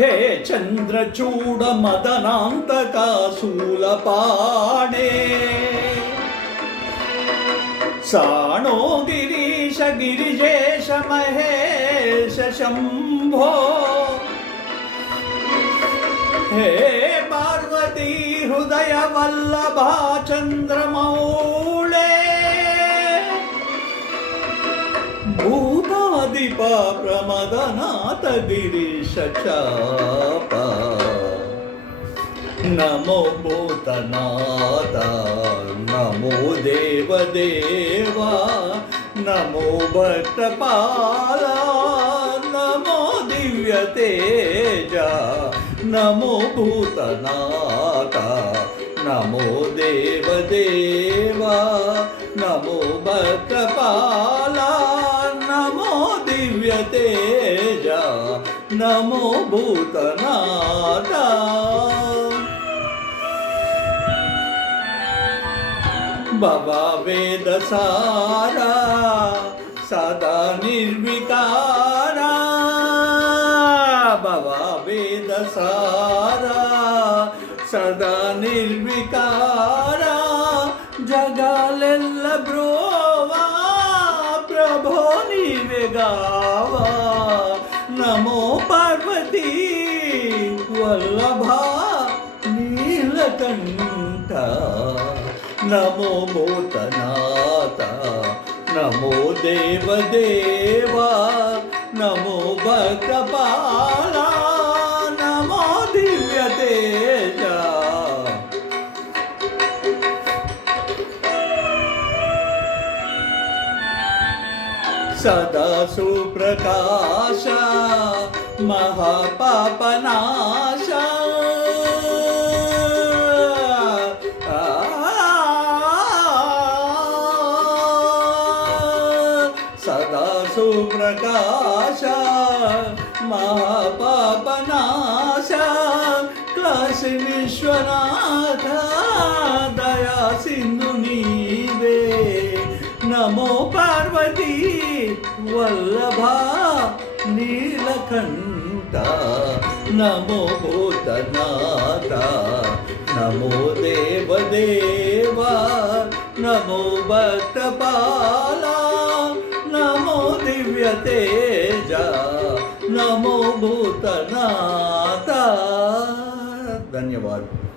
हे चंद्रचूड मदनान्तकाशूलपाणे साणो गिरीश गिरिजेश महेश शंभो हे पार्वती हृदय वल्लभा चंद्रमौळे भूतादिप प्रमदनाथ गिरीश चापा नमो भूतनाथ नमो देवदेवा नमो भक्तपाला नमो दिव्यतेजा नमो भूतनाथ नमो देवदेवा नमो भक्तपाला नमो दिव्यतेजा नमो भूतनाथ बाबा वेदसारा सदा निर्विकारा बाबा वेदसारा सदा निर्विकारा जगालेल्ल ब्रोवा प्रभो नीवेगावा नमो पार्वती वल्लभा नीलकंठ नमो भूतनाथ नमो देवदेवा नमो भक्तपाला नमो दिव्यतेजा सदा सुप्रकाश महापापनाश सदा सुप्रकाश महापापनाश काशी विश्वनाथ दया सिंधु नीवे नमो पार्वती वल्लभा नीलकंठ नमो भूतनाथ नमो देवदेवा नमो भक्तपाला नमो दिव्यतेजा नमो भूतनाथ। धन्यवाद।